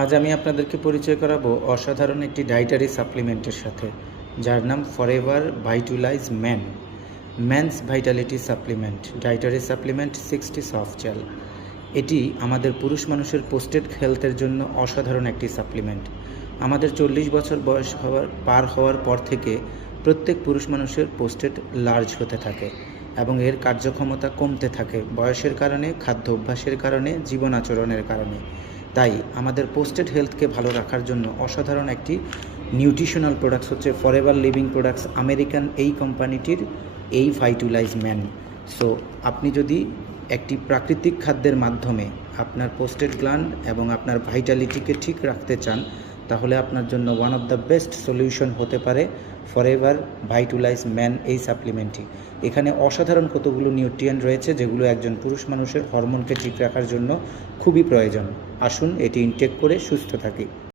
আজ আমি আপনাদেরকে পরিচয় করাবো অসাধারণ একটি ডাইটারি সাপ্লিমেন্টের সাথে, যার নাম forever vitalize man man's vitality supplement dietary supplement sixty soft gel এটি আমাদের পুরুষ মানুষের পোস্টেড হেলথের জন্য অসাধারণ একটি সাপ্লিমেন্ট আমাদের চল্লিশ বছর বয়স হওয়ার, পার হওয়ার পর থেকে প্রত্যেক পুরুষ মানুষের পোস্টেড লার্জ হতে থাকে এবং এর কার্যক্ষমতা কমতে থাকে বয়সের কারণে, খাদ্য অভ্যাসের কারণে, জীবন আচরণের কারণে। তাই আমাদের পোস্টেড হেলথকে ভালো রাখার জন্য অসাধারণ একটি নিউট্রিশনাল প্রোডাক্টস হচ্ছে ফরএভার লিভিং প্রোডাক্টস আমেরিকান এই কোম্পানিটির এই ফাইটুলাইজ ম্যান সো আপনি যদি একটি প্রাকৃতিক খাদ্যের মাধ্যমে আপনার পোস্টেড গ্ল্যান্ড এবং আপনার ভাইটালিটিকে ঠিক রাখতে চান তাহলে আপনার জন্য one of the best solution হতে পারে ফর এভার ভাইটুলাইজ ম্যান এই সাপ্লিমেন্টটি এখানে অসাধারণ কতগুলো নিউট্রিয়েন্ট রয়েছে যেগুলো একজন পুরুষ মানুষের হরমোনকে ঠিক রাখার জন্য খুবই প্রয়োজন। আসুন এটি ইনটেক করে সুস্থ থাকি।